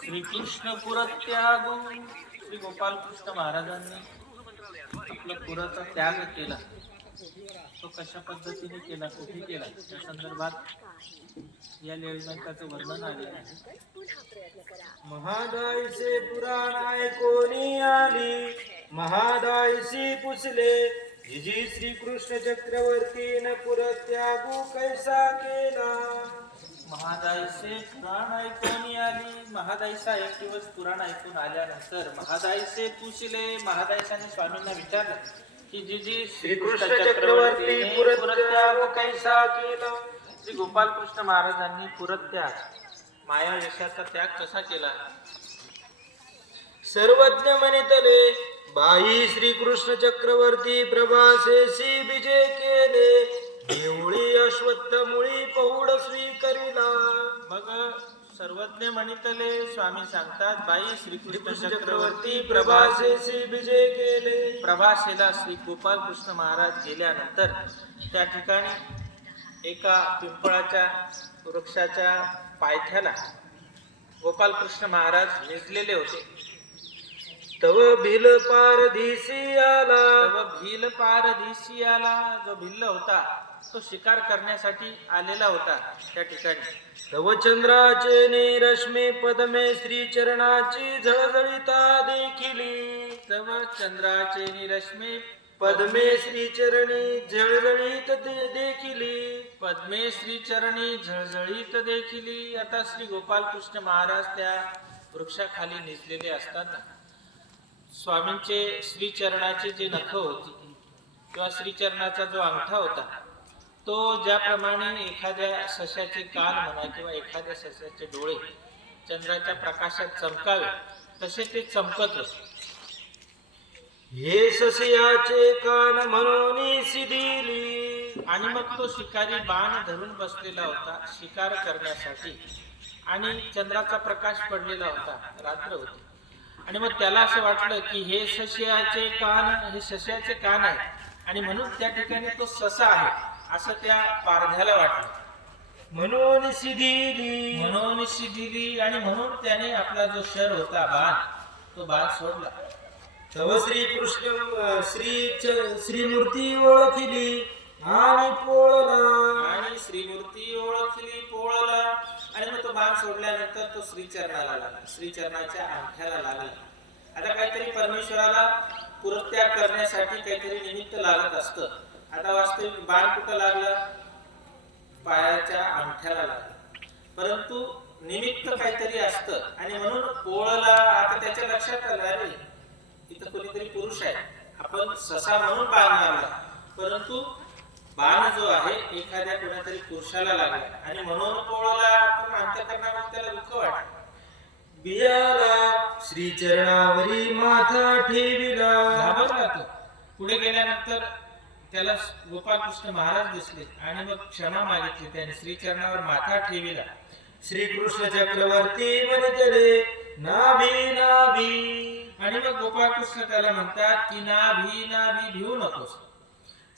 श्रीकृष्ण पुरत्यागो. श्री गोपाल कृष्ण महाराजांनी आपला पुराचा त्याग केला. तो कशा पद्धतीने केला, कुठे केला, त्या संदर्भात या लेळीनाथाचं वर्णन आलेलं आहे. महादायसे पुराण ऐकोनी आली, महादायसी पुसले जिजी श्रीकृष्ण चक्रवर्तीन पुरत्यागू कैसा केला. महादायसे पुराण ऐकून आली. महादायसा एक दिवस पुराण ऐकून आल्यानंतर महादायसे पुसले. महादायसाने स्वामींना विचारलं की जिजी श्रीकृष्ण चक्रवर्ती पुरत्याग कैसा केला. श्री गोपाल कृष्ण महाराजांनी पुरत्याग माया यशाचा त्याग कसा केला. सर्वज्ञ म्हणितले बाई श्रीकृष्ण चक्रवर्ती प्रभासेसी विजय केले, देवळी अश्वत्थ मुळी पौड स्वीकरिला. मग सर्वज्ञ म्हणितले स्वामी सांगतात बाई श्रीकृष्ण चक्रवर्ती प्रभासेसी विजय केले. प्रभासेला श्री गोपाल कृष्ण महाराज गेल्यानंतर त्या ठिकाणी एका पिंपळाच्या वृक्षाच्या पायथ्याला गोपाल कृष्ण महाराज निजलेले होते. तव भिल पारधीसी आला. तव भिल पारधीसी आला. जो भिल्ल होता तो शिकार करण्यासाठी आलेला होता त्या ठिकाणी. तव चंद्राचे रश्मी पद्मे श्री चरणाची झळझळीता देखिली. तव चंद्राचे निरश्मी पद्मे श्री चरणी झळझळीत देखिली. पद्मे श्री चरणी झळझळीत देखिली. आता श्री गोपाल कृष्ण महाराज त्या वृक्षाखाली निजलेले असताना स्वामींचे श्रीचरणाचे जे नख होती किंवा श्रीचरणाचा जो अंगठा होता तो ज्याप्रमाणे एखाद्या सस्याचे कान म्हणा किंवा एखाद्या सस्याचे डोळे चंद्राच्या प्रकाशात चमकावे तसे ते चमकत होते. हे सस्याचे कान म्हणून सिदिली. आणि मग तो शिकारी बाण धरून बसलेला होता शिकार करण्यासाठी. आणि चंद्राचा प्रकाश पडलेला होता, रात्र होती. आणि मग त्याला असं वाटलं की हे सस्याचे कान आहे आणि म्हणून त्या ठिकाणी तो ससा आहे असं त्या पारध्याला वाटलं. म्हणून सिदिली. आणि म्हणून त्याने आपला जो शर होता बाण तो बाण सोडला. तव श्रीकृष्ण श्रीमूर्ती ओळखली आणि पोळला. आणि श्रीमूर्ती ओळखली, पोळला. आणि मग तो बाण सोडल्यानंतर तो श्रीचरणाला लागला, श्रीचरणाच्या अंगठ्याला लागला. आता काहीतरी परमेश्वराला पुरत्याग करण्यासाठी काहीतरी निमित्त लागत असतं. आता वास्तविक बाण कुठं लागला, पायाच्या अंगठ्याला लागला, परंतु निमित्त काहीतरी असतं आणि म्हणून पोळला. आता त्याच्या लक्षात आलं अरे इथं कोणीतरी पुरुष आहे, आपण ससा म्हणून बाण मारला परंतु बाण जो आहे एखाद्या कोणातरी पुरुषाला लागला आणि म्हणून पोळला. पण अंतःकरणामध्ये त्याला दुःख वाटलं. बियाला श्रीचरणावरी माथा ठेविला. घाबरला तो. पुढे गेल्यानंतर त्याला गोपाल कृष्ण महाराज दिसले आणि मग क्षमा मागितली. त्याने श्रीचरणावर माथा ठेविला. श्रीकृष्ण चक्रवर्ती म्हणतले नाभी नाभी. आणि मग गोपाल कृष्ण त्याला म्हणतात की नाभी भिवू नकोस.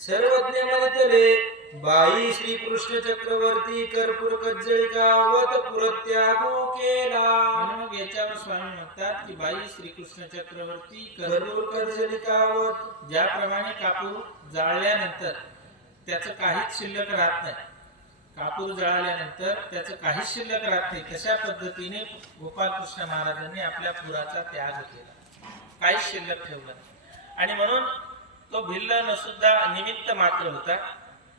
सर्वज्ञ म्हणतले बाई श्रीकृष्ण चक्रवर्ती कर्पूर कज्जळिकावत पुरत्यागो केला. आणि मग याच्यावर स्वामी म्हणतात की बाई श्रीकृष्ण चक्रवर्ती कर्पूर कज्जळिकावत ज्याप्रमाणे कापूर जाळल्यानंतर त्याचं काहीच शिल्लक राहत नाही, कापूर जाळल्यानंतर त्याचं काहीच शिल्लक राहत नाही, तशा पद्धतीने गोपाल कृष्ण महाराजांनी आपल्या पुराचा त्याग केला, काहीच शिल्लक ठेवलं नाही. आणि म्हणून तो भिल्ल न सुद्धा निमित्त मात्र होता.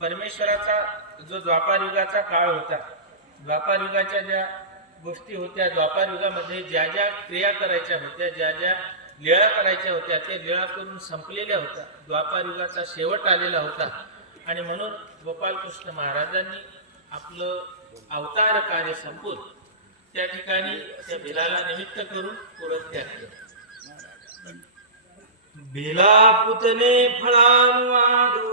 परमेश्वराचा जो द्वापार युगाचा काळ होता, द्वापार युगाच्या ज्या गोष्टी होत्या, द्वापार युगामध्ये ज्या ज्या क्रिया करायच्या होत्या, ज्या ज्या लीळा करायच्या होत्या त्या लीळा करून संपलेल्या होत्या. द्वापार युगाचा शेवट आलेला होता आणि म्हणून गोपाल कृष्ण महाराजांनी आपलं अवतार कार्य संपून त्या ठिकाणी त्या भिलाला निमित्त करून पुरत्याग केला. भिला पुतने फळानुवादू.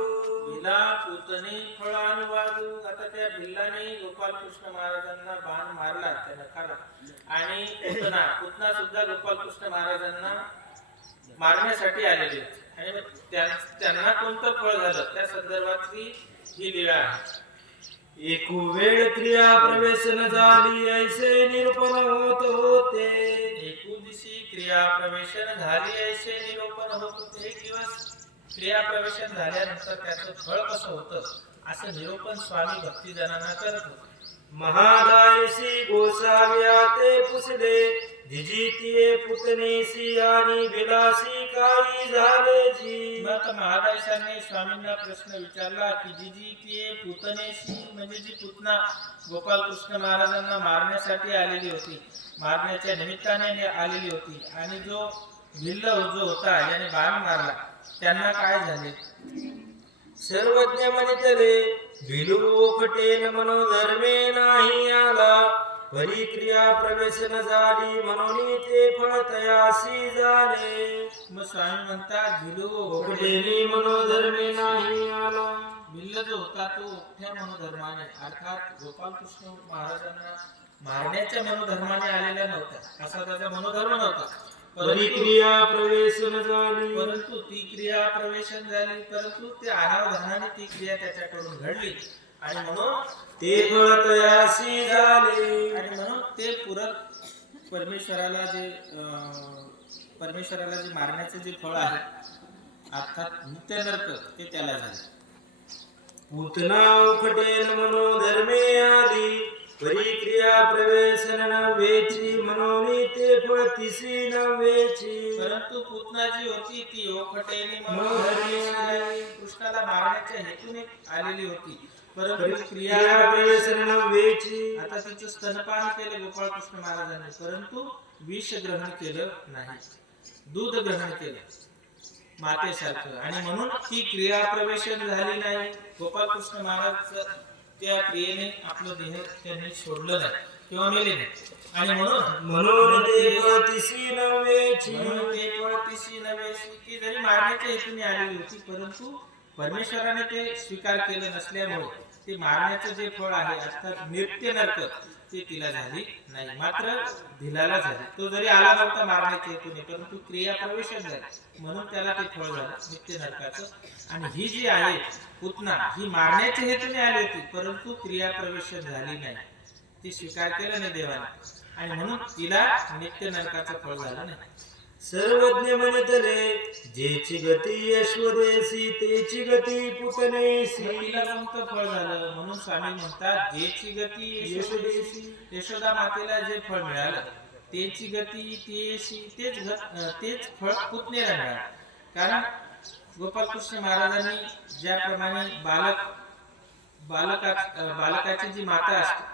आता त्या भिल्लाने गोपाल कृष्ण महाराजांना बाण मारला त्या नखाला आणि पुतना सुद्धा गोपाल कृष्ण महाराजांना मारण्यासाठी आलेली होती आणि मग त्यांना कोणतं फळ झालं त्या संदर्भातली ही लीळा आहे. एकू वेळ क्रिया प्रवेशन झाली ऐसे निरूपण होत होते. एकू दिवशी क्रिया प्रवेशन झाली ऐसे निरूपण होत होते. एक दिवस क्रिया प्रवेशन झाल्यानंतर त्याचं फळ कसं होतं असं निरूपण स्वामी भक्तिजनांना करत होते. महादायसी गोसाव्या ते पुसले जिजितिये पुतनेसी आणि विलासी काही झाले जी. मग महादायसांनी स्वामींना प्रश्न विचारला की जी ती पुतनेशी म्हणजे जी पुतना गोपालकृष्ण महाराजांना मारण्यासाठी आलेली होती, मारण्याच्या निमित्ताने आलेली होती आणि जो भिल्ल जो होता याने बाण मारला त्यांना काय झाले. सर्वज्ञ म्हणितले भिलू ओखटेन मनोधर्मे नाही आला परिक्रिया प्रवेशन झाली म्हणून ते फळ तयासी झाले. मग स्वामी म्हणतात भिलू ओखटेनी मनोधर्मे नाही आला. भिल्ल जो होता तो ओखट्या मनोधर्माने अर्थात गोपालकृष्ण महाराजांना मारण्याच्या मनोधर्माने आलेला नव्हता, असा त्याचा मनोधर्म नव्हता. परिक्रिया प्रवेशन झाली परंतु ती क्रिया प्रवेशन झाली, परंतु ते अनावधानाने ती क्रिया त्याच्याकडून घडली आणि म्हणून ते फळ तयासी झाले. आणि म्हणून ते पुरत परमेश्वराला जे मारण्याचे जे फळ आहे अर्थात नित्य नरक ते त्याला झाले. पूतना उखटेन मनोधर्मे आली परिक्रिया प्रवेशन नव्हेची म्हणून ते फळ तिसी नव्हेची. परंतु पूतना जी होती ती ओखटेने मनोधर्मी कृष्णाला मारण्याच्या हेतूने आलेली होती, परंतु क्रिया प्रवेशन नव्हेची. आता तिचं स्तनपान केलं गोपाळकृष्ण महाराजांनी, परंतु विष ग्रहण केलं नाही, दूध ग्रहण केलं मातेसारखं आणि म्हणून ती क्रिया प्रवेशन झाली नाही. गोपाळकृष्ण महाराज त्या क्रियेने आपलं देह त्यांनी सोडलं नाही किंवा मेले नाही आणि म्हणून ते फळ तिसी नव्हेची. ती जरी मारण्याच्या हेतूने आलेली होती, परंतु परमेश्वराने ते स्वीकार केलं नसल्यामुळे ते मारण्याचं जे फळ आहे अर्थात नित्य नरक ते तिला झाली नाही, मात्र भिलाला झाली. तो जरी आला नव्हता मारण्याच्या हेतूने, परंतु क्रिया प्रवेशन झाली म्हणून त्याला ते फळ झालं नित्य नरकाचं. आणि ही जी आहे पुतना ही मारण्याच्या हेतूने आली होती, परंतु क्रिया प्रवेशन झाली नाही, ती स्वीकार केलं नाही देवाने आणि म्हणून तिला नित्य नरकाचं फळ झालं नाही. सर्वज्ञ म्हणितले जेची गती यशोदेसी तेची गती पुतनेसी. मग तिला कोणतं फळ झालं म्हणून स्वामी म्हणतात जेची गती यशोदेसी, यशोदा मातेला जे फळ मिळालं तेची गती तेशी तेच फळ पुतनेला मिळालं. कारण गोपालकृष्ण महाराजांनी ज्याप्रमाणे बालकाची जी माता असते,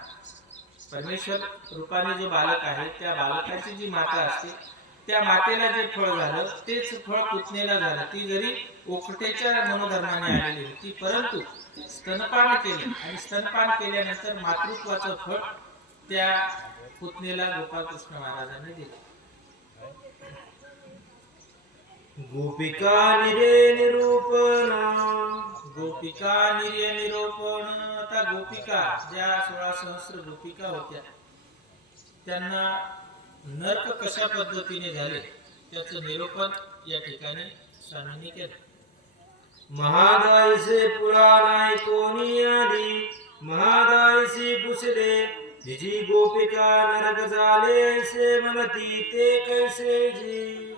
परमेश्वर रूपाने जो बालक आहे त्या बालकाची जी माता असते त्या मातेला जे फळ झालं तेच फळ पुतनेला झालं. ती जरी ओखटेच्या मनोधर्माने आलेली होती, परंतु स्तनपान केलं आणि स्तनपान केल्यानंतर मातृत्वाचं फळ त्या पुतनेला गोपालकृष्ण महाराजांनी दिलं. गोपिका निरे निरूपणा. गोपिका निर्य निरूपण. आता गोपिका ज्या 16 सहस्र गोपिका होत्या त्यांना नरक कशा पद्धतीने झाले त्याचं निरूपण या ठिकाणी स्वामींनी केलं. महादायसे पुराण कोणी आली महादायसी पुसले जिजी गोपिका नरक झाले ऐसे म्हणती ते कैसे जी.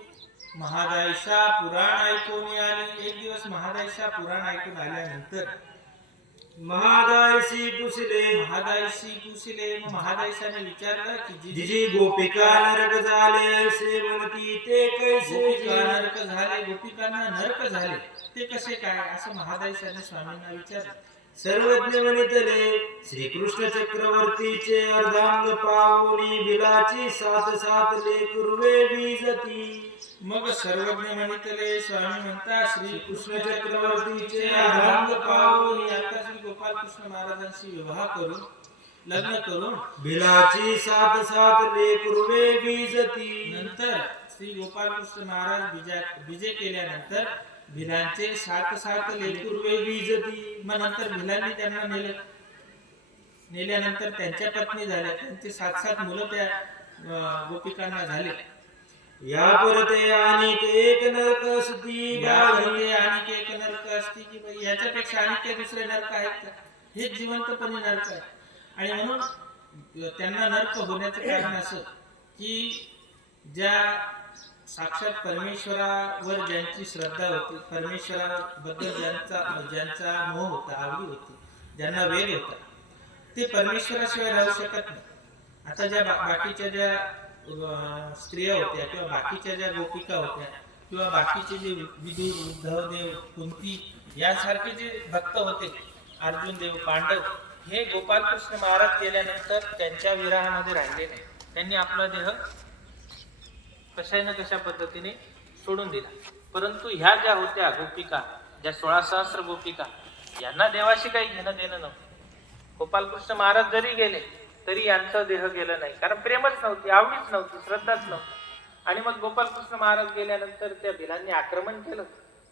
महादायशा पुराण ऐकून आली. एक दिवस महादायशा पुराण ऐकून आल्यानंतर महादायसी पुसले मग महादायशाने विचारलं की जिजी गोपिका नरक झाले ऐसे म्हणती ते कैसे गोपिका जी. नरक झाले, गोपिकांना नरक झाले ते कसे काय असं महादायशाने स्वामींना विचारलं. सर्वज्ञ म्हणितले श्रीकृष्ण चक्रवर्तीचे अर्धांग पाहुनी बिलाची सात सात लेकुर्वे बीजती. मग सर्वज्ञ म्हणितले स्वामी म्हणतात श्री कृष्ण चक्रवर्तीचे अर्धांग पाहून आता श्री गोपालकृष्ण महाराजांशी विवाह करून लग्न करून बिलाची सात सात लेकुर्वे बीजती. नंतर श्री गोपालकृष्ण महाराज बीजे केल्यानंतर भिलांचे 7 लेकुर्वे बीजती. मग नंतर भिलांनी त्यांना नेल्यानंतर त्यांच्या पत्नी झाल्या, त्यांचे 7 मुलं त्या गोपिकांना झाले या परते आणि एक नरक असती यामध्ये आणि एक नरक असते की बाई याच्यापेक्षा आणि काही दुसरे नरक आहेत का? हेच जिवंतपणे नरक आहे. आणि म्हणून त्यांना नरक होण्याचं कारण असं की ज्या साक्षात परमेश्वरावर ज्यांची श्रद्धा होती, परमेश्वराबद्दल ज्यांचा मोह होता, आवडी होती, ज्यांना वेग होता, ते परमेश्वराशिवाय राहू शकत नाही. आता ज्या बाकीच्या ज्या स्त्रिया होत्या किंवा बाकीच्या ज्या गोपिका होत्या किंवा बाकीचे जे विदुर, उद्धवदेव, कुंती यासारखे जे भक्त होते, अर्जुन देव, पांडव, हे गोपालकृष्ण महाराज गेल्यानंतर त्यांच्या विरहामध्ये राहिले नाही. त्यांनी आपला देह कशा न कशा पद्धतीने सोडून दिला. परंतु ह्या ज्या होत्या गोपिका, ज्या 16 सहस्र गोपिका, यांना देवाशी काही घेणं देणं नव्हतं. गोपालकृष्ण महाराज जरी गेले तरी यांचं देह गेलं नाही, कारण प्रेमच नव्हती, आवडीच नव्हती, श्रद्धाच नव्हती. आणि मग गोपालकृष्ण महाराज गेल्यानंतर त्या भिलांनी आक्रमण केलं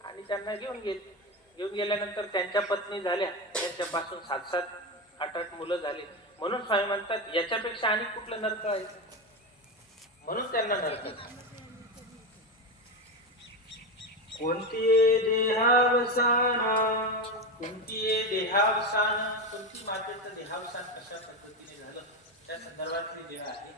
आणि त्यांना घेऊन गेले. घेऊन गेल्यानंतर त्यांच्या पत्नी झाल्या, त्यांच्यापासून 7-7, 8-8 मुलं झाली. म्हणून स्वामी म्हणतात याच्यापेक्षा आणि कुठलं नरक आहे, म्हणून त्यांना नरक. कोणती देहावसाना कोणती देहावसान, कोणती मातेचं देहावसान कशा पद्धतीने झालं त्या संदर्भातली देह आहे.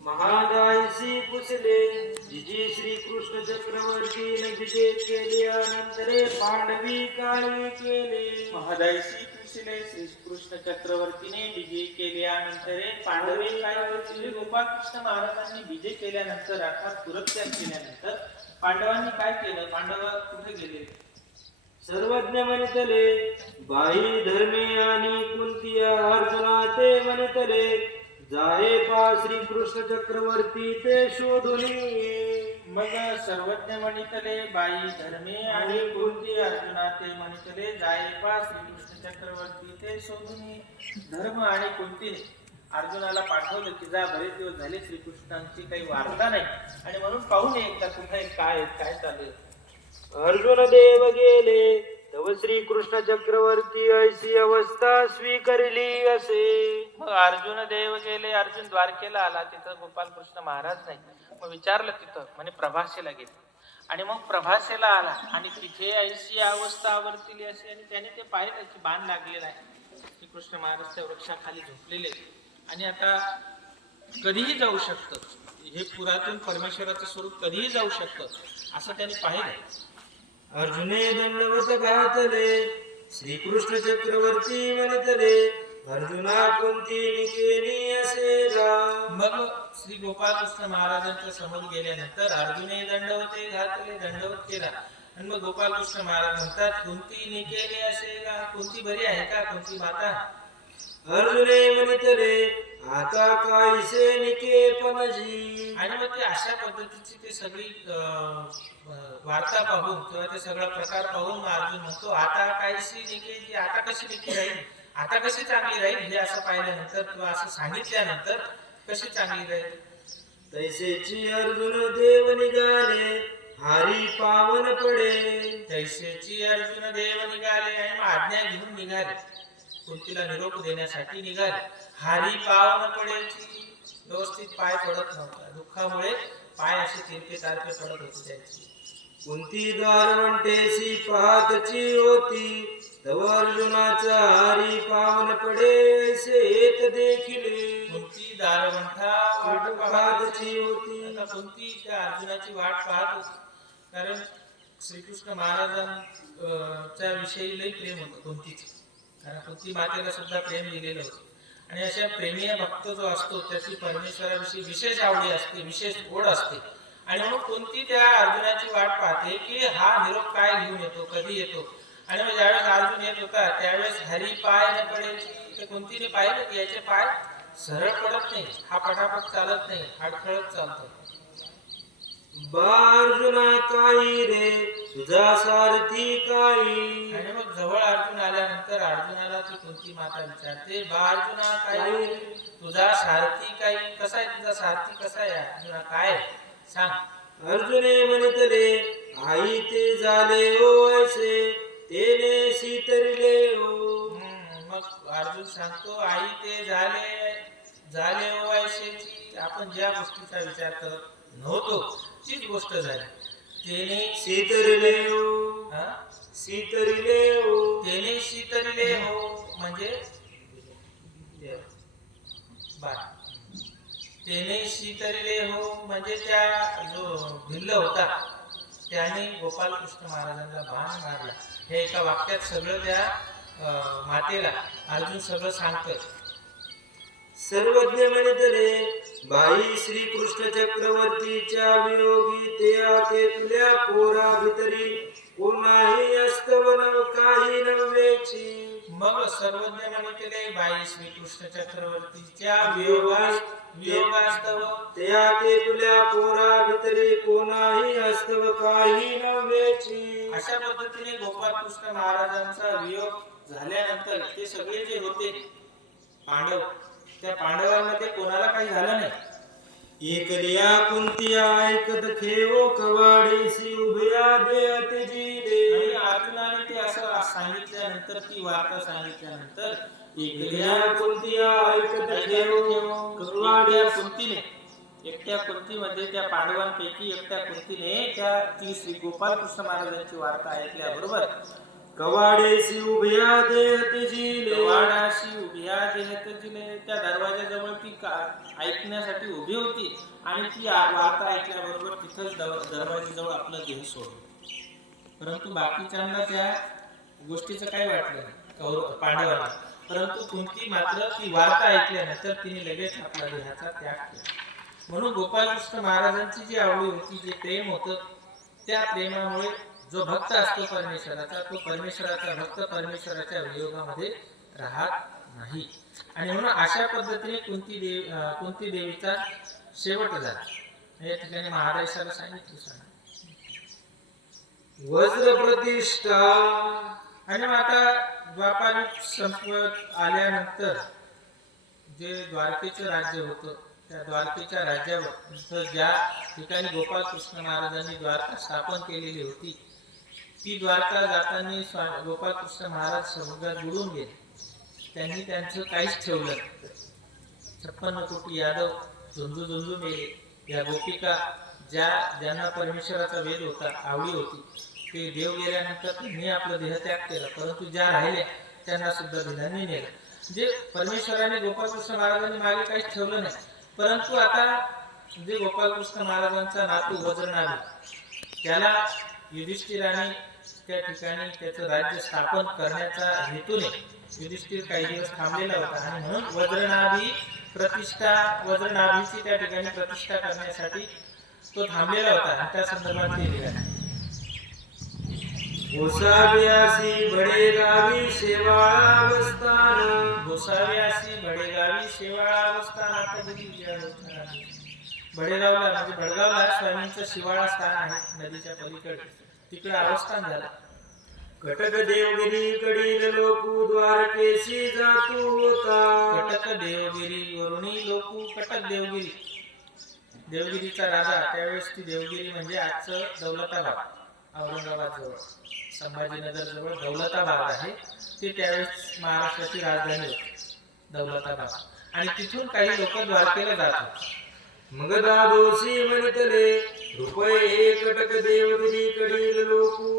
महादायसी पुसले जिजी श्री कृष्ण चक्रवर्ती विजय केले अनंतरे पांडवी काय केले. महादायसी कृषीले श्री कृष्ण चक्रवर्तीने विजय केल्यानंतरे पांडवे काय केले. गोपालकृष्ण महाराजांनी विजय केल्यानंतर अर्थात पुरत्याग केल्यानंतर पांडवांनी काय केलं, पांडव कुठे गेले. सर्वज्ञ म्हणतले बाई धर्मे आणि कुंती अर्जुना ते म्हणतले जाये पा श्री कृष्ण चक्रवर्ती ते शोधून. मग सर्वज्ञ म्हणितले बाई धर्मे आणि कुंती अर्जुना ते म्हणितले जाये पा श्रीकृष्ण चक्रवर्ती ते शोधून. धर्म आणि कुंतीने अर्जुनाला पाठवलं की जा, बरेच दिवस झाले श्रीकृष्णांची काही वार्ता नाही आणि म्हणून पाहून एकदा कुठे काय चालेल. अर्जुन देव गेले तव श्री कृष्ण चक्रवर्ती ऐसी अवस्था स्वीकारली असे. मग अर्जुन देव गेले, अर्जुन द्वारकेला आला, तिथं गोपालकृष्ण महाराज नाही. मग विचारलं तिथं, म्हणे प्रभासेला गेले. आणि मग प्रभासेला आला आणि तिथे ऐशी अवस्था आवरतीली असे. आणि त्याने ते पाहिलं की बाण लागलेला आहे, श्रीकृष्ण महाराज त्या वृक्षाखाली झोपलेले आणि आता कधीही जाऊ शकतं, हे पुरातून परमेश्वराचं स्वरूप कधीही जाऊ शकतं असं त्याने पाहिलं. अर्जुने दंडवत घातले श्रीकृष्ण चक्रवर्ती म्हणतले अर्जुना कोणती निकेली असे गा. मग श्री गोपालकृष्ण महाराजांच्या समोर गेल्यानंतर अर्जुने दंडवते घातले, दंडवत केला. आणि मग गोपालकृष्ण महाराज म्हणतात कोणती निकेली असे गा, कोणती बरी आहे का, कोणती माता. अर्जुने म्हणतले आता कायसे निके पणजी. आणि मग ते अशा पद्धतीची ते सगळी वार्ता पाहून किंवा ते सगळा प्रकार पाहून अर्जुन म्हणतो आता कायशी निके, आता कशी निकी राहील, आता कशी चांगली राहील. हे असं पाहिल्यानंतर किंवा असं सांगितल्यानंतर कशी चांगली राहील. तैसेची अर्जुन देव निघाले हरी पावन पडे. तैसेची अर्जुन देव निघाले आणि मग आज्ञा घेऊन निघाले, कुंतीला निरोप देण्यासाठी निघाले. हरी पावन पडेची, व्यवस्थित पाय पडत नव्हता, दुःखामुळे पाय असे तिरके तारके पडत होते त्यांची. कुंती दारवंटेसी पाहतची होती तव अर्जुनाचा हरी पावन पडे ऐसे एक देखिले. कुंती दारवंठा वाट पाहतची होती. आता कुंती त्या अर्जुनाची वाट पाहत होती, कारण श्रीकृष्ण महाराजांच्या विषयी लई प्रेम होतं कुंतीचं, कारण कुंती मातेला सुद्धा प्रेम दिलेलं होतं. आणि अशा प्रेमीय भक्त जो असतो त्याची परमेश्वराविषयी विशेष आवडी असते, विशेष ओढ असते. आणि मग कुंती त्या अर्जुनाची वाट पाहते की हा निरोप काय घेऊन येतो, कधी येतो. आणि मग ज्यावेळेस अर्जुन येत होता त्यावेळेस हरी पाय न पडेची, तर कुंतीने पाहिलं की याचे पाय सरळ पडत नाही, हा पटापट चालत नाही, अडखळत चालतो. अर्जुना काही रे तुझा सारथी काही. आणि मग जवळ अर्जुन आल्यानंतर अर्जुनाला ती कुंती माता विचारते अर्जुना काही तुझा सारथी काही, कसा आहे तुझा सारथी, कसा आहे अर्जुना, काय सांग. अर्जुने म्हणतले आई ते झाले हो ऐसे तेने सीतरले हो. मग अर्जुन सांगतो आई ते झाले हो ऐशेची, आपण ज्या गोष्टीचा विचार करत नव्हतो तीच गोष्ट झाली. तेने सीतरिले हो हा? सीतरिले हो तेने शीतरिले हो म्हणजे ते बाय. तेने शीतरिले हो म्हणजे त्या जो भिल्ल होता त्याने गोपालकृष्ण महाराजांना बाण मारला. हे एका वाक्यात सगळं त्या मातेला अर्जुन सगळं सांगतोय. सर्वज्ञ म्हणतले भाई श्रीकृष्ण चक्रवर्तीच्या वियोगी ते आते तुल्या पोरा भितरी कोणाही अस्तवन काही नव्हेची. मग सर्वज्ञ म्हणतले बाई श्रीकृष्ण चक्रवर्तीच्या वियोगास्तव ते आते तुल्या पोरा भितरी कोणाही अस्तव काही नव्हेची. अशा पद्धतीने गोपालकृष्ण महाराजांचा वियोग झाल्यानंतर ते सगळे जे होते पांडव, त्या पांडवांमध्ये कोणाला काही झालं नाही. एकलिया कुंतिया ऐकत खेओ कवाडीसी उभया देत जिले. आणि अर्जुनाने ते असं सांगितल्यानंतर, ती वार्ता सांगितल्यानंतर एकलिया कुंतिया ऐकत खेओ कवाडीसी. एकट्या कुंतीमध्ये त्या पांडवांपैकी एकट्या कुंतीने त्या ती श्री गोपालकृष्ण महाराजांची वार्ता ऐकल्याबरोबर कवाडेसी उभया देत जिले. वाडाशी उभ्या देहत जिले, त्या दरवाजाजवळ ती ऐकण्यासाठी उभी होती आणि ती वार्ता ऐकल्याबरोबर तिथंच दरवाजाजवळ आपलं देह सोडलं. परंतु बाकीच्यांना त्या गोष्टीचं काय वाटलं नाही पांडवांना. परंतु कुंती मात्र ती वार्ता ऐकल्यानंतर तिने लगेच आपल्या देहाचा त्याग केला. म्हणून गोपालकृष्ण महाराजांची जी आवडी होती, जे प्रेम होतं, त्या प्रेमामुळे जो भक्त असतो परमेश्वराचा, तो परमेश्वराचा भक्त परमेश्वराच्या वियोगामध्ये राहत नाही. आणि म्हणून अशा पद्धतीने कुंती देवीचा शेवट झाला. या ठिकाणी महाराजाला सांगितलं वज्र प्रतिष्ठा. आणि मग आता द्वापारयुग संपत आल्यानंतर जे द्वारकेचं राज्य होतं, त्या द्वारकेच्या राज्यावर ज्या ठिकाणी गोपालकृष्ण महाराजांनी द्वारका स्थापन केलेली होती, ती द्वारका जाताना गोपालकृष्ण महाराज समुद्रात बुडून गेले. त्यांनी त्यांचं काहीच ठेवलं नाही. 56 कोटी यादव झुंजू मेले. या गोपिका ज्यांना परमेश्वराचा वेद होता, आवडी होती, ते देव गेल्यानंतर त्यांनी आपलं देहत्याग केला. परंतु ज्या राहिल्या त्यांना सुद्धा दिलाने नेलं. जे परमेश्वराने गोपालकृष्ण महाराजांनी मागे काहीच ठेवलं नाही. परंतु आता जे गोपालकृष्ण महाराजांचा नातू वज्रनाभी, त्याला युधिष्ठिराने त्या ठिकाणी त्याचं राज्य स्थापन करण्याच्या हेतूने युधिष्ठिर काही दिवस थांबलेला होता. आणि म्हणून वज्रनाभीची त्या ठिकाणी प्रतिष्ठा करण्यासाठी तो थांबलेला होता. आणि त्या संदर्भात ते लिहिलं आहे. गोसाव्यासी बडेगावी शेवाळावस्थान. गोसाव्यासी बडेगावी शेवाळावस्थान. बडेगावला म्हणजे भडगावला स्वामींचं शिवाळा स्थान आहे नदीच्या पलीकडे, तिकडे अवस्थान झालं. कटक देवगिरी कडील लोकू द्वारकेशी जातू होता. कटक देवगिरी वरुणी लोकू कटक देवगिरी, देवगिरीचा राजा. त्यावेळेस ती देवगिरी म्हणजे आजचं दौलताबाद, औरंगाबाद जवळ, संभाजीनगर जवळ दौलताबाद आहे. ते त्यावेळेस महाराष्ट्राची राजधानी होती दौलताबाद. आणि तिथून काही लोक द्वारकेला जातात. मग दादोशी म्हणतले रुपये कटक देवगिरी कडील लोकू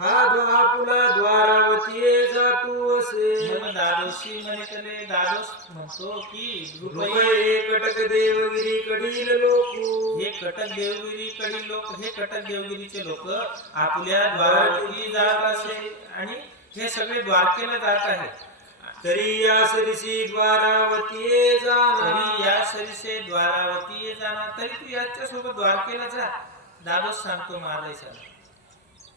हा आपुला द्वारावतीये जातू असे. मग दादोशी म्हणतले, दादोस म्हणतो की रुपये कटक देवगिरी कडील लोकू. हे कटक देवगिरी कडील लोक, हे कटक देवगिरीचे लोक आपल्या द्वारावती जात असे. आणि हे सगळे द्वारकेला जात आहेत. तरी या सरिसी द्वारावतीये जाणार. तरी या सरिसे द्वारावती जाणार. तरी तू याच्या सोबत द्वारकेला जा, दादोस सांगतो महादेशाला.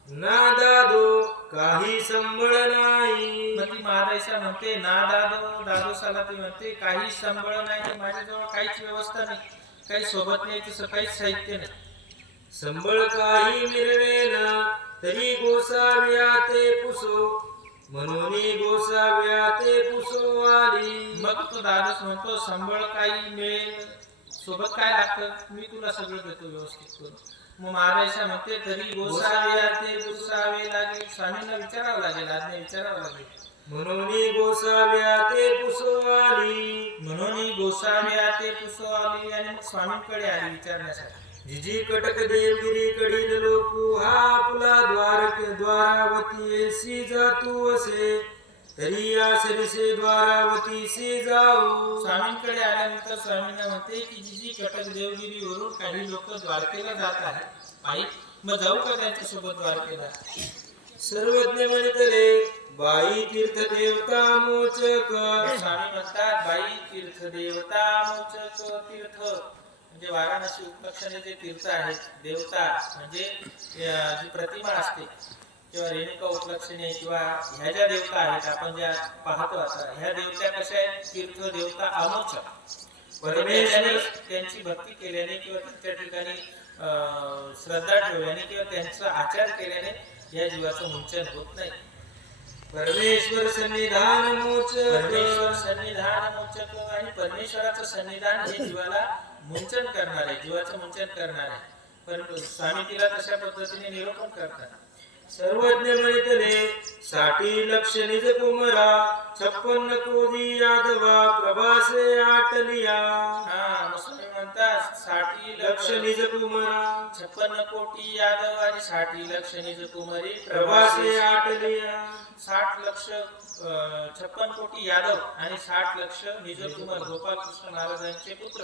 ना दादो काही संबळ नाही. मग ती महादेशा म्हणते ना दादो, दादोसाला ती म्हणते काही संबळ नाही, तर माझ्याजवळ काहीच व्यवस्था नाही, काही सोबत नाही, तसं काहीच साहित्य नाही. संबळ काही मिळवेना तरी गोसाव्या ते पुसो म्हणून गोसाव्या ते पुसो आली. मग तो दादोस म्हणतो संबळ काही मिळेल, सोबत काय लागतं मी तुला सगळं देतो व्यवस्थित करून. मग महादेशा म्हणते तरी गोसाव्या ते पुसावे लागेल. स्वामींना विचारावं लागेल, आज्ञा विचारावं लागेल. म्हणून गोसाव्या ते पुसो आली. म्हणून गोसाव्या ते पुसो आली. आणि मग स्वामींकडे आली विचारण्यासाठी. जिजी कटक देवगिरी कडील लोकू हा पुला द्वारावती सी जातू असे तरी या सरिसे द्वारावतीसी जाऊ. स्वामींकडे आल्यानंतर स्वामींना म्हणते की जी कटक देवगिरीवरून काही लोक द्वारकेला जात आहेत आई, मग जाऊ का त्यांच्यासोबत द्वारकेला? सर्वज्ञ म्हणतले बाई तीर्थ देवता मोचक. स्वामी म्हणतात बाई तीर्थ देवता मोचक. तीर्थ म्हणजे वाराणसी उपलक्षणे जे तीर्थ आहेत, देवता म्हणजे जी प्रतिमा असते किंवा रेणुका उपलक्षणे किंवा ह्या ज्या देवता आहेत आपण ज्या पाहतो आता, ह्या देवता कशा आहेत? तीर्थ देवता अमोचक. परमेश्वराने त्यांची भक्ती केल्याने किंवा त्यांच्या ठिकाणी श्रद्धा ठेवल्याने किंवा त्यांचा आचार केल्याने या जीवाचं मुंचन होत नाही. परमेश्वर सन्निधान मोचक. परमेश्वर सन्निधान मोचक. आणि परमेश्वराचं सन्निधान हे जीवाला मुंचन करणार आहे, जीवाचं मुंचन करणार आहे. पण स्वामी तिला तशा पद्धतीने निरूपण करतात. सर्वज्ञ म्हणतले साठी लक्ष निज कुमरा 56 कोदी यादवा प्रभासे आटलिया. हा, मुस्लिम म्हणतात 60 लक्ष निज कुमरा 56 कोटी यादव आणि 60 लक्ष निज कुमारी प्रभासे आटलिया. 60 लक्ष 56 कोटी यादव आणि 60 लक्ष निज कुमार गोपालकृष्ण महाराजांचे पुत्र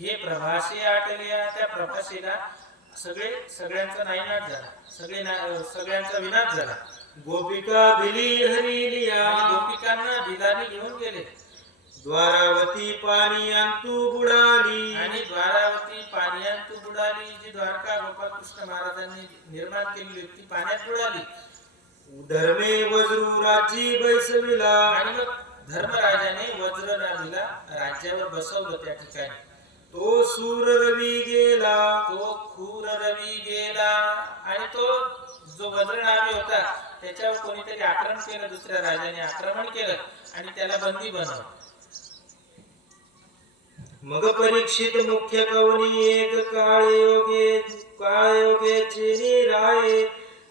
हे प्रभासे आटलिया. त्या प्रभासेला सगळ्यांचा नायनाट झाला, सगळ्यांचा विनाश झाला. गोपिका भिली हरिलिया. आणि गोपिकांना भिलानी घेऊन गेले. द्वारावती पाणी अंतू बुडाली. आणि द्वारावती पाण्यात बुडाली. जी द्वारका गोपालकृष्ण महाराजांनी निर्माण केलेली ती पाण्यात बुडाली. धर्मे वज्रू राज्य बैसविला. आणि मग धर्मराजाने वज्रनाभीला राज्यावर बसवलं त्या ठिकाणी. तो सूर रवी गेला. तो खूर रवी गेला. आणि तो जो वज्रनाभी होता त्याच्यावर कोणीतरी आक्रमण केलं, दुसऱ्या राजाने आक्रमण केलं आणि त्याला बंदी बनवलं. मग परीक्षित मुख्य कवनी एक काळयोगेची निराये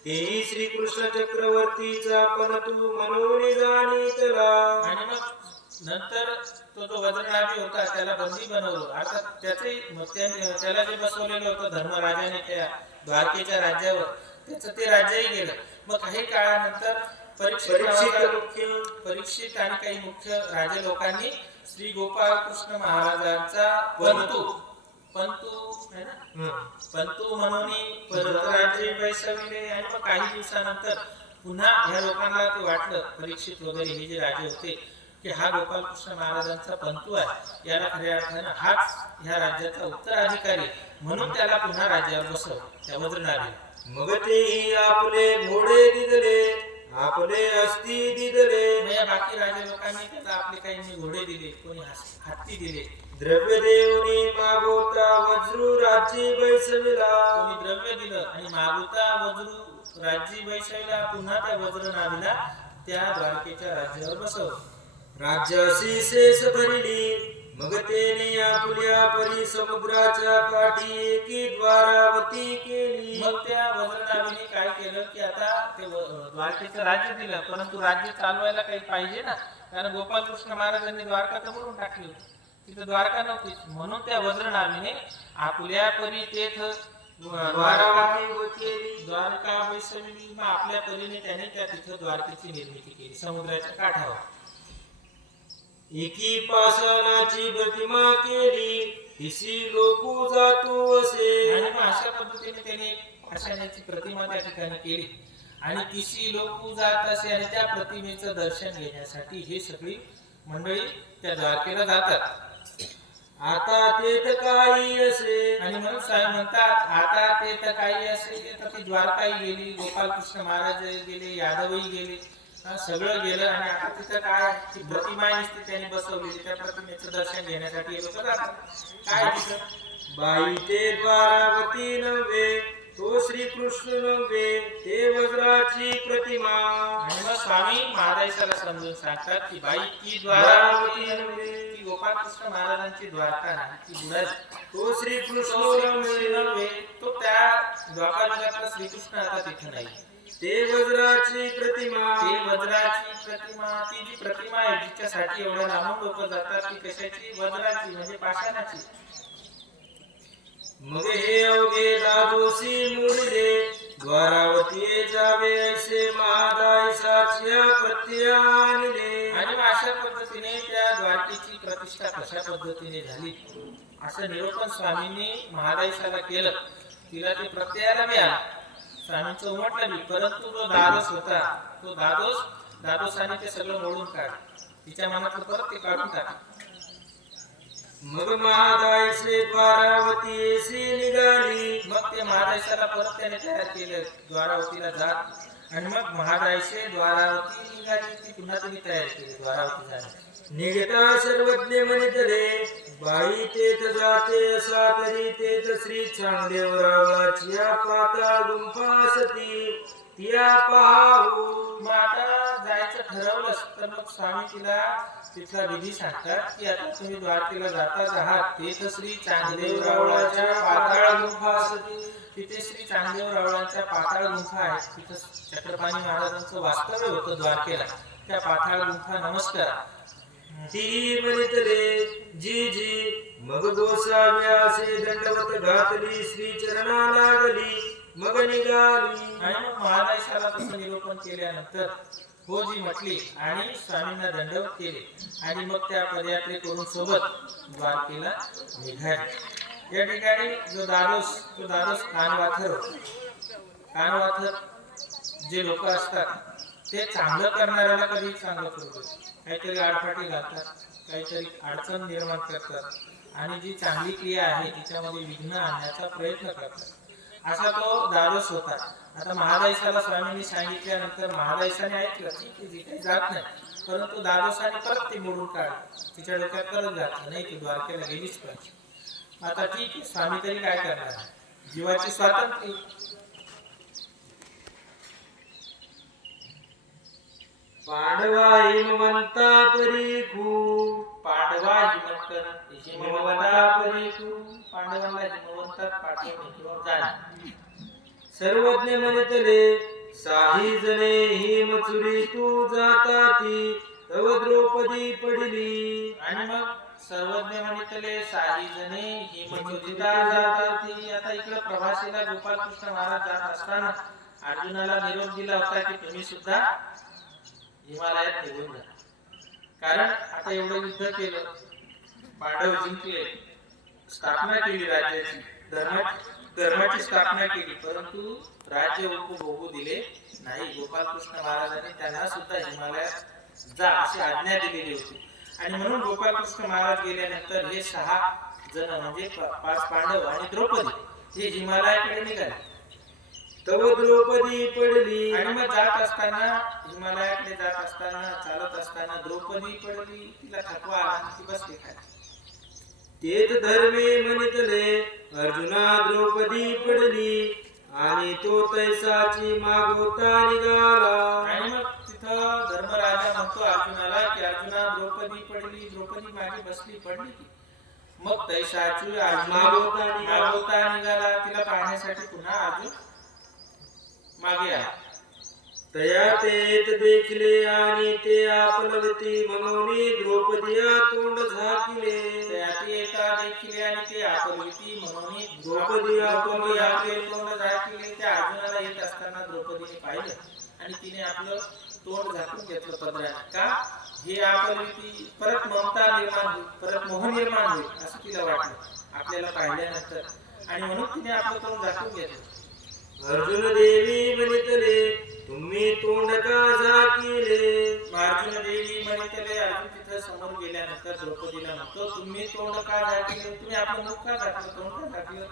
तेही श्रीकृष्ण चक्रवर्तीचा पण तू मनोनी जाणीतला. आणि मग नंतर तो जो वज्रनाभी होता त्याला बंदी बनवलं. अर्थात त्याला जे बसवलेलं होतं धर्मराजाने त्या द्वारकेच्या राज्यावर, त्याचं ते राज्यही गेलं. मग काही काळानंतर परीक्षित आणि काही मुख्य राजे लोकांनी श्री गोपालकृष्ण महाराजांचा पंतू म्हणून राज्य बैसविले. आणि मग काही दिवसानंतर पुन्हा ह्या लोकांना ते वाटलं, परीक्षित वगैरे हे जे राजे होते, की हा गोपालकृष्ण महाराजांचा पंतू आहे, याला खऱ्या अर्थानं हाच ह्या राज्याचा उत्तराधिकारी, म्हणून त्याला पुन्हा राज्यावर बसव त्या वज्रनाभीला. मग तेही आपले घोडे दिदले आपले अस्ति दिदले. या बाकी राजे लोकांनी त्याला आपले काही घोडे दिले, कोणी हत्ती दिले. द्रव्य देवनी मागोता वज्रू राज्य बैसविला. कोणी द्रव्य दिलं आणि मागुता वज्रू राज्य बैसविला. पुन्हा त्या वज्रनाभीला त्या द्वारकेच्या राज्यावर बसवलं. राज्य अशी शेष भरिली. मग तेने आपुल्या परी समुद्राच्या काठी एकी द्वारावती केली. मग त्या वज्रनाभीने काय केलं की आता ते द्वारकेचं राज्य दिलं, परंतु राज्य चालवायला काही पाहिजे ना, कारण गोपालकृष्ण महाराजांनी द्वारका तर म्हणून टाकली होती, तिथं द्वारका नव्हती. म्हणून त्या वज्रनाभीने आपल्या परी तेथ द्वारका बैसविली. मग आपल्या परीने त्याने त्या तिथं द्वारकेची निर्मिती केली समुद्राच्या काठावर. एकी पाषाणाची प्रतिमा केली तिसी लोकू जातू असे. आणि मग अशा पद्धतीने त्याने पाषाणाची प्रतिमा त्या ठिकाणी केली आणि तिसी लोकू जात असे. आणि त्या प्रतिमेचं दर्शन घेण्यासाठी हे सगळी मंडळी त्या द्वारकेला जातात. आता तेथ काही असे. आणि म्हणून साहेब म्हणतात आता ते तर काही असे. तर ती द्वारकाही गेली, गोपालकृष्ण महाराज गेले, यादवही गेले, सगळं गेलं. आणि आता तिथं काय ती प्रतिमा दिसते त्यांनी बसवलेली, त्या प्रतिमेचं दर्शन घेण्यासाठी हे लोक जातात. काय तिथं बाई ते द्वारावती नव्हे तो श्रीकृष्ण नव्हे ते वज्राची प्रतिमा. आणि मग स्वामी महाराजाला समजून सांगतात की बाई ती द्वारावती नव्हे, ती गोपालकृष्ण महाराजांची द्वारका नाही, ती बुडाली. तो श्रीकृष्ण नव्हे, तो त्या द्वारकाला श्रीकृष्ण आता तिथे नाही. ते वज्राची प्रतिमा. ते वज्राची प्रतिमा, ती जी प्रतिमा आहे जिच्यासाठी एवढ्या लांबून लोक जातात, ती कशाची? वज्राची म्हणजे पाषाणाची. मग हे अवघे दादोसी मुरले द्वारावती जावे ऐसे महादायसाच्या प्रत्या आणले. आणि मग अशा पद्धतीने त्या द्वारकेची प्रतिष्ठा कशा पद्धतीने झाली असं निरूपण स्वामींनी महादायसाला केलं. तिला ते प्रत्ययाला मिळालं, स्वामींचं उमटलं बी. परंतु जो दादोस होता तो दादोसाने ते सगळं मोडून काढलं, तिच्या मनातलं परत ते काढून टाकलं. मग महादायसे द्वारावती ऐसी निघाली. मग ते महादायसाला परत त्याने तयार केलं द्वारावतीला जात. आणि मग महादायसे द्वारावती निघाली, ती पुन्हा त्यांनी तयार केली द्वारावती जाण्याची. निघता सर्वज्ञ म्हणितले बाई तेथ जाते असा तरी तेथ श्री चांगदेव रावळाच्या पाताळ गुंफा सती तिया पाहू. मग आता जायचं ठरवलंच तर मग स्वामी तिला तिथला विधी सांगतात की आता तुम्ही द्वारकेला जाताच आहात, तेथ श्री चांगदेव रावळाच्या पाताळ गुंफा असती. तिथे श्री चांगदेव रावळांच्या पाताळ गुंफा आहे. तिथं चक्रपाणी महाराजांचं वास्तव्य होतं द्वारकेला. त्या पाताळ गुंफा नमस्कार. ती म्हणितले जी जी. मग गोसाव्यासे दंडवत घातली श्री चरणा लागली. मग निघाली. आणि मग महादायसाला तसं निरूपण केल्यानंतर हो जी म्हटली आणि स्वामींना दंडवत केले. आणि मग त्या पदयात्रे करून सोबत द्वारकेला निघाले. या ठिकाणी जो दादोस कानवाथर जे लोक असतात ते चांगलं करणाऱ्याला कधी चांगलं करतात, काहीतरी आडफाटी घालतात, काहीतरी अडचण निर्माण करतात आणि जी चांगली क्रिया आहे तिच्यामध्ये विघ्न आणण्याचा प्रयत्न करतात. असा तो दादोस होता. आता महादायसाला स्वामींनी सांगितल्यानंतर महादायसाने ऐकलं की जी काही जात नाही, परंतु दादोसाने परत ते मोडून काढलं. तिच्या डोक्यात परत घातलं नाही की द्वारकेला गेलीच पाहिजे. आता ठीक आहे, स्वामी तरी काय करणार, जीवाची स्वातंत्र्य. पांडवा हिमवंता परीखू. पांडवा हिमवंता परीखू. पांडवांना हिमवंतात पाठवणे किंवा जाणे. सर्वज्ञ म्हणितले साही जणे हिमचुरी तू जाता ती तव द्रौपदी पडली. आणि मग सर्वज्ञ म्हणितले साही जणे हिमचुरिता जाताती. आता इकडे प्रवासीला गोपालकृष्ण महाराज जात असताना अर्जुनाला निरोप दिला होता की तुम्ही सुद्धा हिमालयात निघून जा. कारण आता एवढं युद्ध केलं, पांडव जिंकले, स्थापना केली राज्याची, धर्माची स्थापना केली, परंतु राज्य उपभोगू दिले नाही. गोपालकृष्ण महाराजांनी त्यांना सुद्धा हिमालयात जा अशी आज्ञा दिलेली होती. आणि म्हणून गोपालकृष्ण महाराज गेल्यानंतर हे 6 जण म्हणजे 5 पांडव आणि द्रौपदी हे हिमालयाकडे निघाले. तव द्रौपदी पडली. आणि मग जात असताना हिमालयाकडे जात असताना चालत असताना द्रौपदी पडली. तिला थकवा आला, ती बसली खाली. तेथ धर्मे म्हणितले अर्जुना द्रौपदी पडली आणि तो तैसाची मागोता निघाला. आणि मग तिथं धर्मराजा म्हणतो अर्जुनाला की अर्जुना द्रौपदी पडली, द्रौपदी मागे बसली, पडली की. मग तैसाची मागोता निघाला. तिला पाहण्यासाठी पुन्हा अर्जुन मागे आला. तया तेत देखले आणि ते आपलवती म्हणून द्रौपदीया तोंड झाकिले. त्याती एका देखील आणि ते आपलविती म्हणून द्रौपदी आपले तोंड झाकले. त्या अर्जुनाला येत असताना द्रौपदीने पाहिलं आणि तिने आपलं तोंड झाकून घेतलं पदराने. का? हे आपलविती परत ममता निर्माण होईल, परत मोह निर्माण होईल असं तिला वाटलं आपल्याला पाहिल्यानंतर. आणि म्हणून तिने आपलं तोंड झाकून घेतलं. अर्जुन देवी म्हणितले तुम्ही तोंड का झाकिले. अर्जुन देवी म्हणितले अर्जुन तिथं समोर गेल्यानंतर द्रौपदीला म्हणतो तुम्ही तोंड का झाकले, तुम्ही आपलं मुख का झाकलं, तोंड का झाकलं.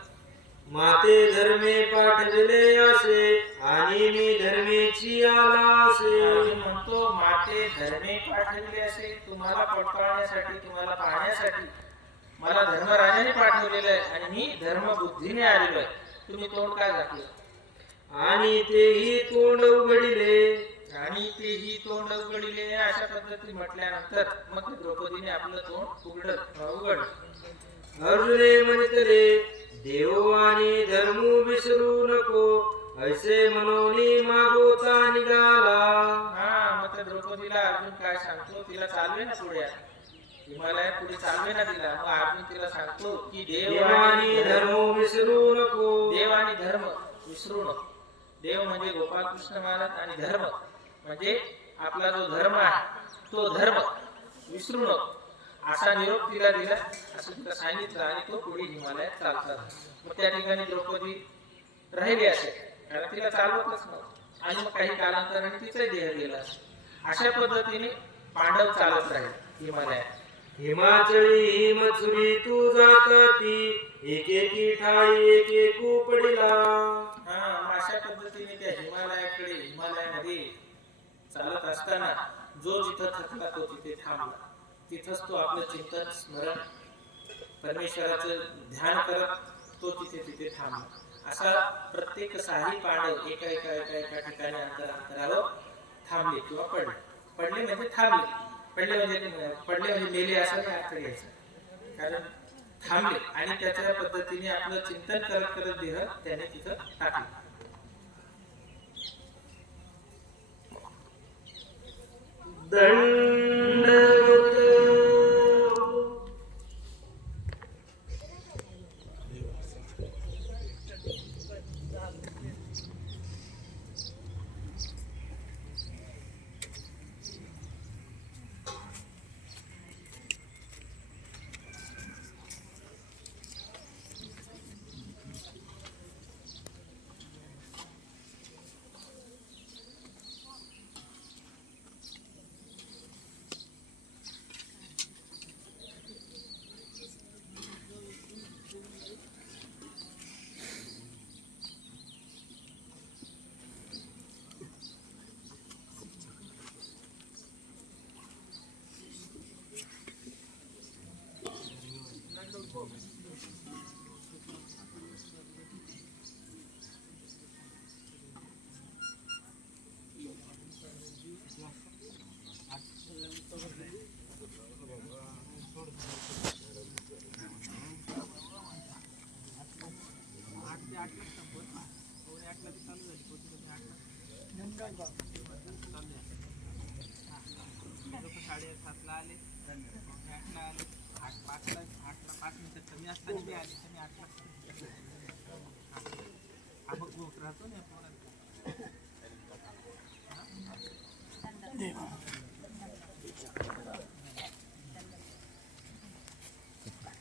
माते धर्मे पाठविले असे आणि मी धर्मेची आला असे. अर्जुन म्हणतो माते धर्मे पाठविले असे, तुम्हाला पडताळण्यासाठी, तुम्हाला पाहण्यासाठी मला धर्मराजाने पाठवलेलं आहे आणि मी धर्मबुद्धीने आलेलो आहे. तुम्ही तोंड काय झाकलं. आणि तेही तोंड उघडिले. अशा पद्धती म्हटल्यानंतर मग द्रौपदीने आपलं तोंड उघडलं. अर्जुने म्हणितले देव आणि धर्म विसरू नको ऐसे म्हणून मागोता निघाला. मग त्या द्रौपदीला अर्जुन काय सांगतो, तिला चालवे ना पुढे, हिमालयात पुढे चालवे ना तिला. मग अर्जुन तिला सांगतो की देव देव आणि धर्म विसरू नको. देव आणि धर्म विसरू नको. देव म्हणजे गोपालकृष्ण महाराज आणि धर्म म्हणजे आपला जो धर्म आहे तो धर्म विसरू नको असा निरोप तिला दिला, असं तिला सांगितलं. आणि तो पुढे हिमालयात चालतात. मग त्या ठिकाणी द्रौपदी राहिली असेल, कारण तिला चालवतच नव्हतं. आणि मग काही कालांतराने तिचा देह गेला असेल. अशा पद्धतीने पांडव चालत राहिले हिमालयात. हिमाचळी हिमचुरी तू जाताती, एकेकी ठाई एकेकू पडिला. मग अशा पद्धतीने त्या हिमालयामध्ये चालत असताना जो जिथं थकला तो तिथे थांबला. तिथंच तो आपलं चिंतन स्मरण परमेश्वराचं ध्यान करत तो तिथे थांबला. असा प्रत्येक साही पांडव एका ठिकाणी अंतरावर थांबले किंवा पडले म्हणजे थांबले. पडले म्हणजे मेले असा नाही अर्थ घ्यायचा, कारण थांबले आणि त्याच्या पद्धतीने आपलं चिंतन करत करत देह त्याने तिथं टाकले. दंडवत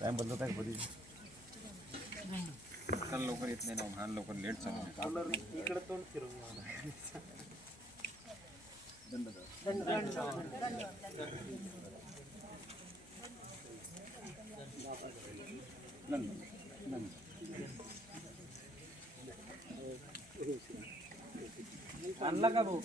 टाइम बदलत आहे कधी काल लवकर येत नाही ना, म्हणून लवकर लेट चालू. इकडे तोंड फिरवून आणला का भाऊ?